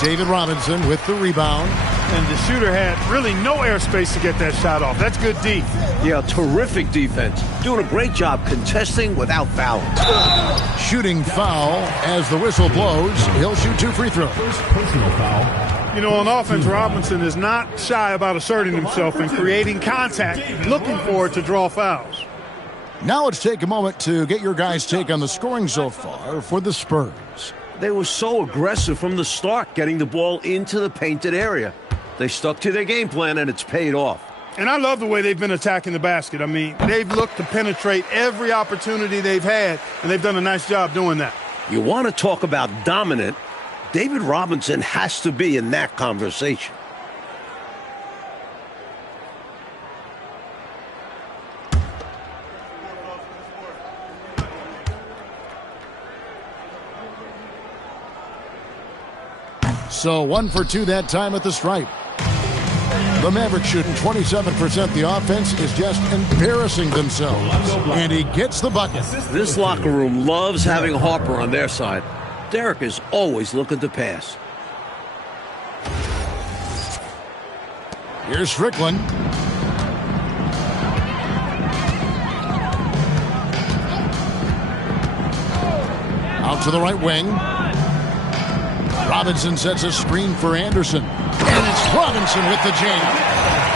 David Robinson with the rebound. And the shooter had really no airspace to get that shot off. That's good D. Yeah, terrific defense. Doing a great job contesting without fouling. Shooting foul as the whistle blows. He'll shoot 2 free throws. Personal foul. You know, on offense, Robinson is not shy about asserting himself and creating contact, looking for it to draw fouls. Now let's take a moment to get your guys' take on the scoring so far for the Spurs. They were so aggressive from the start, getting the ball into the painted area. They stuck to their game plan, and it's paid off. And I love the way they've been attacking the basket. I mean, they've looked to penetrate every opportunity they've had, and they've done a nice job doing that. You want to talk about dominant? David Robinson has to be in that conversation. So 1 for 2 that time at the stripe. The Mavericks shooting 27%. The offense is just embarrassing themselves. And he gets the bucket. This locker room loves having Harper on their side. Derek is always looking to pass. Here's Strickland. Out to the right wing. Robinson sets a screen for Anderson. And it's Robinson with the jam.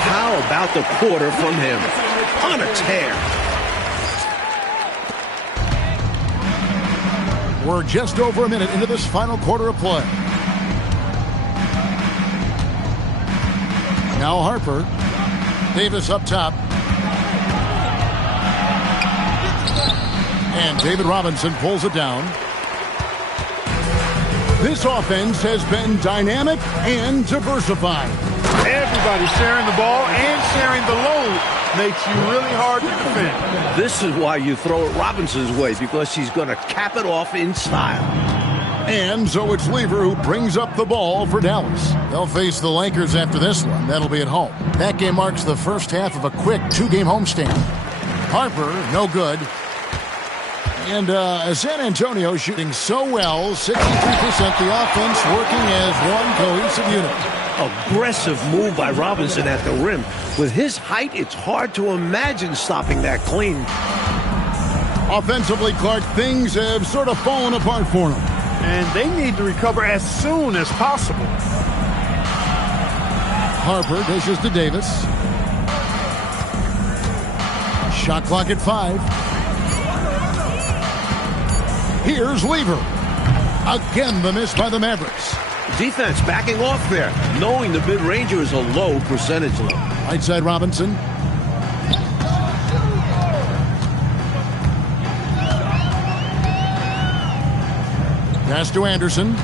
How about the quarter from him? On a tear. We're just over a minute into this final quarter of play. Now Harper. Davis up top. And David Robinson pulls it down. This offense has been dynamic and diversified. Everybody sharing the ball and sharing the load makes you really hard to defend. This is why you throw it Robinson's way, because he's going to cap it off in style. And so it's Lever who brings up the ball for Dallas. They'll face the Lakers after this one. That'll be at home. That game marks the first half of a quick 2-game homestand. Harper, no good. And San Antonio shooting so well, 63%. The offense working as one cohesive unit. Aggressive move by Robinson at the rim. With his height, it's hard to imagine stopping that clean. Offensively, Clark, things have sort of fallen apart for him. And they need to recover as soon as possible. Harper dishes to Davis. Shot clock at 5. Here's Lever. Again, the miss by the Mavericks. Defense backing off there, knowing the mid-ranger is a low percentage level. Right side Robinson. Pass to Anderson.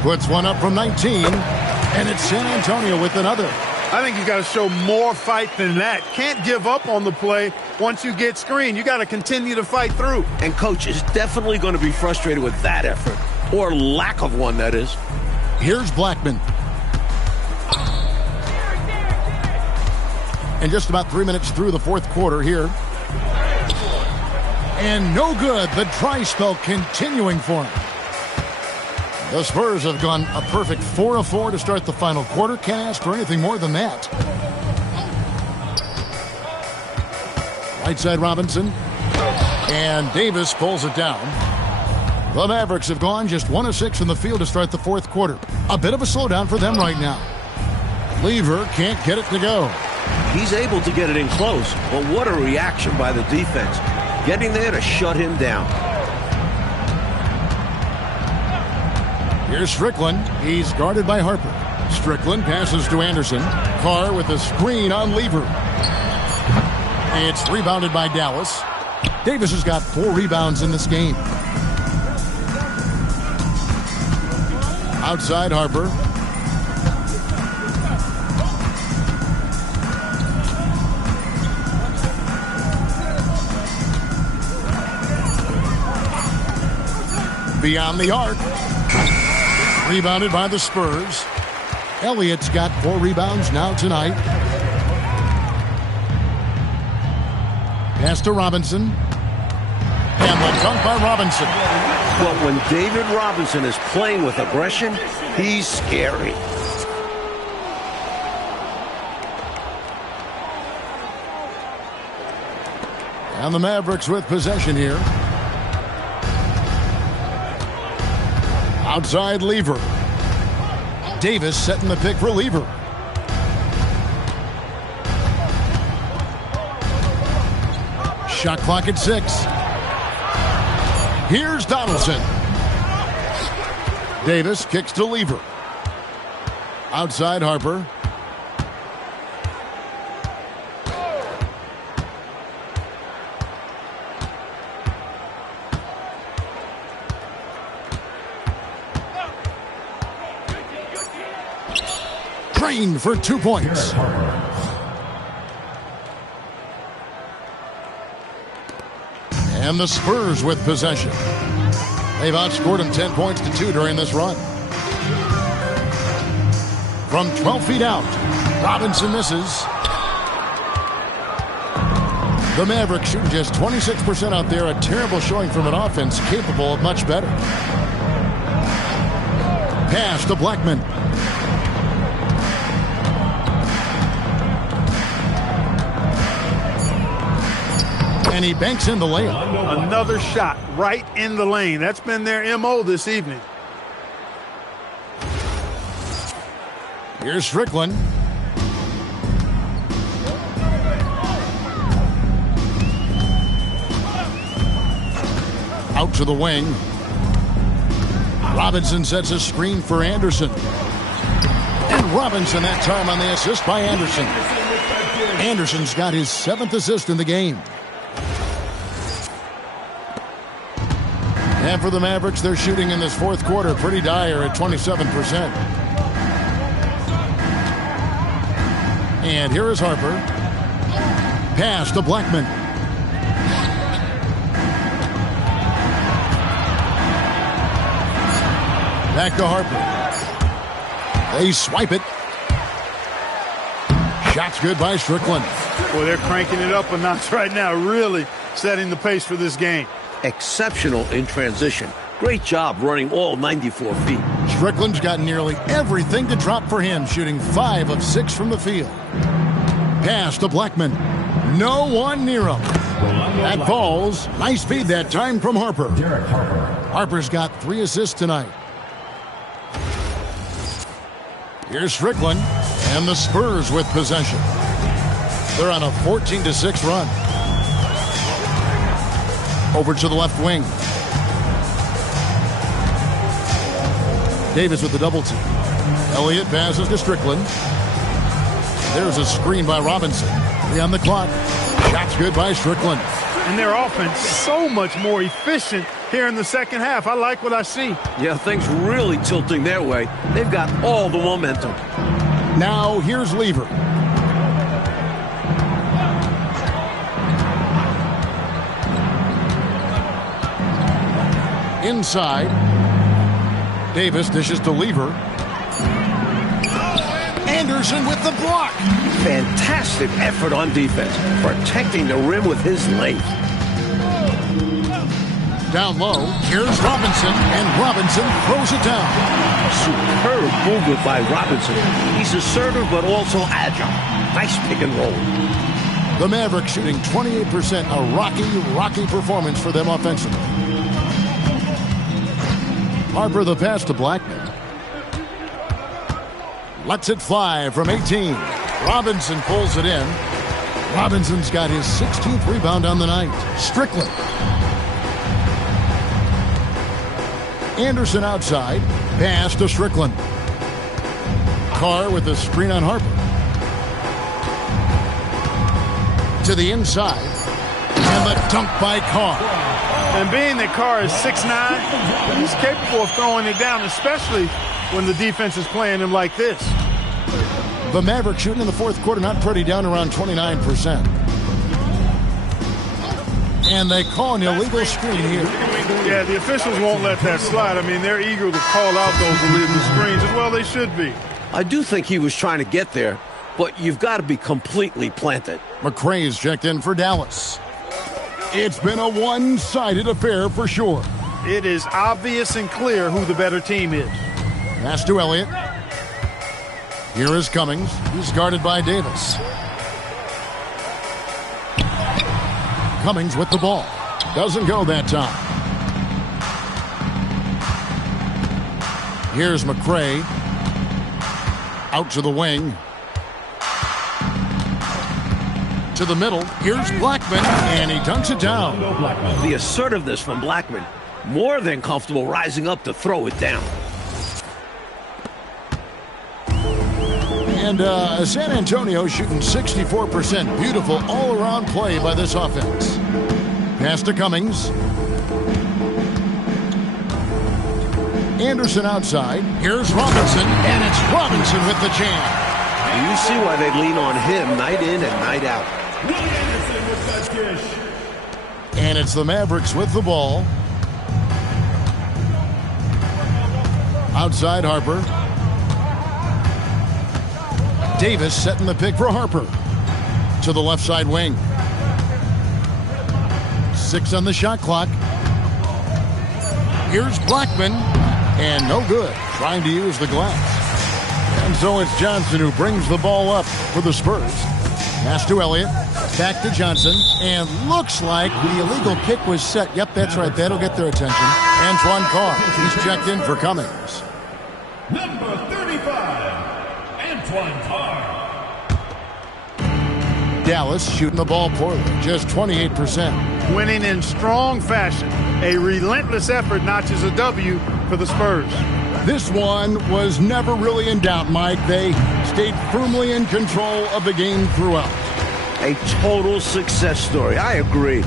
Puts one up from 19. And it's San Antonio with another. I think you got to show more fight than that. Can't give up on the play once you get screened. You got to continue to fight through. And coach is definitely going to be frustrated with that effort, or lack of one, that is. Here's Blackman. And just about 3 minutes through the fourth quarter here. And no good. The dry spell continuing for him. The Spurs have gone a perfect 4 of 4 to start the final quarter. Can't ask for anything more than that. Right side Robinson. And Davis pulls it down. The Mavericks have gone just 1 of 6 from the field to start the fourth quarter. A bit of a slowdown for them right now. Lever can't get it to go. He's able to get it in close, but what a reaction by the defense. Getting there to shut him down. Here's Strickland. He's guarded by Harper. Strickland passes to Anderson. Carr with a screen on Lever. It's rebounded by Dallas. Davis has got 4 rebounds in this game. Outside Harper. Beyond the arc. Rebounded by the Spurs. Elliott's got 4 rebounds now tonight. Pass to Robinson. And the dunk by Robinson. But when David Robinson is playing with aggression, he's scary. And the Mavericks with possession here. Outside Lever. Davis setting the pick for Lever. Shot clock at 6. Here's Donaldson. Davis kicks to Lever. Outside Harper. Green for 2 points. And the Spurs with possession. They've outscored them 10 points to 2 during this run. From 12 feet out, Robinson misses. The Mavericks shooting just 26% out there. A terrible showing from an offense capable of much better. Pass to Blackman. And he banks in the layup. Another shot right in the lane. That's been their MO this evening. Here's Strickland. Out to the wing. Robinson sets a screen for Anderson. And Robinson that time on the assist by Anderson. Anderson's got his 7th assist in the game. And for the Mavericks, they're shooting in this fourth quarter pretty dire at 27%. And here is Harper. Pass to Blackman. Back to Harper. They swipe it. Shot's good by Strickland. Boy, they're cranking it up a notch right now, really setting the pace for this game. Exceptional in transition. Great job running all 94 feet. Strickland's got nearly everything to drop for him, shooting 5 of 6 from the field. Pass to Blackman. No one near him. That falls. Nice feed that time from Harper. Harper's got 3 assists tonight. Here's Strickland, and the Spurs with possession. They're on a 14-6 run. Over to the left wing. Davis with the double team. Elliott passes to Strickland. There's a screen by Robinson. 3 on the clock. Shot's good by Strickland. And their offense so much more efficient here in the second half. I like what I see. Yeah, things really tilting their way. They've got all the momentum. Now here's Lever. Inside. Davis dishes to Lever. Anderson with the block. Fantastic effort on defense, protecting the rim with his length. Down low, here's Robinson, and Robinson throws it down. Superb movement by Robinson. He's assertive but also agile. Nice pick and roll. The Mavericks shooting 28%, a rocky performance for them offensively. Harper the pass to Blackman. Lets it fly from 18. Robinson pulls it in. Robinson's got his 16th rebound on the night. Strickland. Anderson outside. Pass to Strickland. Carr with the screen on Harper. To the inside. And the dunk by Carr. And being that Carr is 6'9", he's capable of throwing it down, especially when the defense is playing him like this. The Mavericks shooting in the fourth quarter, not pretty, down around 29%. And they call an illegal screen here. Yeah, the officials won't let that slide. I mean, they're eager to call out those illegal screens as well. They should be. I do think he was trying to get there, but you've got to be completely planted. McRae's checked in for Dallas. It's been a one-sided affair for sure. It is obvious and clear who the better team is. Pass to Elliott. Here is Cummings. He's guarded by Davis. Cummings with the ball. Doesn't go that time. Here's McRae. Out to the wing. To the middle. Here's Blackman, and he dunks it down. The assertiveness from Blackman. More than comfortable rising up to throw it down. And San Antonio shooting 64%. Beautiful all-around play by this offense. Pass to Cummings. Anderson outside. Here's Robinson, and it's Robinson with the jam. You see why they lean on him night in and night out. And it's the Mavericks with the ball. Outside Harper. Davis setting the pick for Harper. To the left side wing. 6 on the shot clock. Here's Blackman. And no good. Trying to use the glass. And so it's Johnson who brings the ball up for the Spurs. Pass to Elliott. Back to Johnson. And looks like the illegal kick was set. Yep, that's right. That'll get their attention. Antoine Carr. He's checked in for Cummings. Number 35, Antoine Carr. Dallas shooting the ball poorly. Just 28%. Winning in strong fashion. A relentless effort notches a W for the Spurs. This one was never really in doubt, Mike. They stayed firmly in control of the game throughout. A total success story. I agree.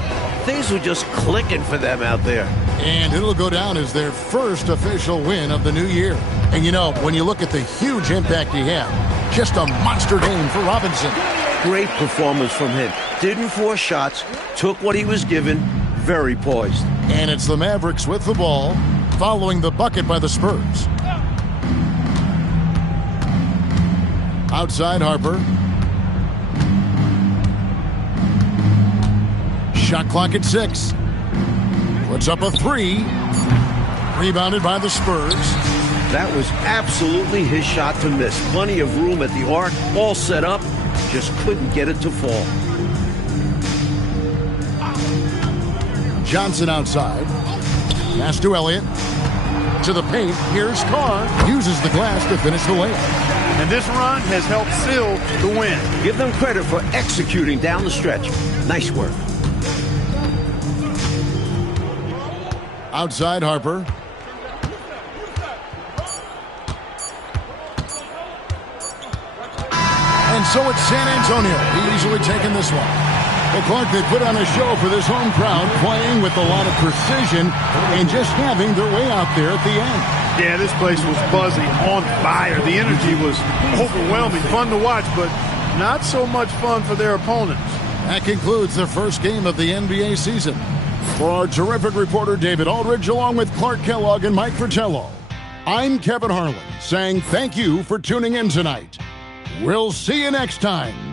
Things were just clicking for them out there. And it'll go down as their first official win of the new year. And you know, when you look at the huge impact he had, just a monster game for Robinson. Great performance from him. Didn't force shots, took what he was given, very poised. And it's the Mavericks with the ball, following the bucket by the Spurs. Outside Harper. Shot clock at 6. Puts up a 3. Rebounded by the Spurs. That was absolutely his shot to miss. Plenty of room at the arc, all set up, just couldn't get it to fall. Johnson outside. Pass to Elliott. To the paint. Here's Carr. Uses the glass to finish the layup. And this run has helped seal the win. Give them credit for executing down the stretch. Nice work. Outside Harper. And so it's San Antonio easily taking this one. Well, Clark, they put on a show for this home crowd, playing with a lot of precision and just having their way out there at the end. Yeah, this place was buzzing, on fire. The energy was overwhelming, fun to watch, but not so much fun for their opponents. That concludes the first game of the NBA season. For our terrific reporter David Aldridge, along with Clark Kellogg and Mike Fratello, I'm Kevin Harlan saying thank you for tuning in tonight. We'll see you next time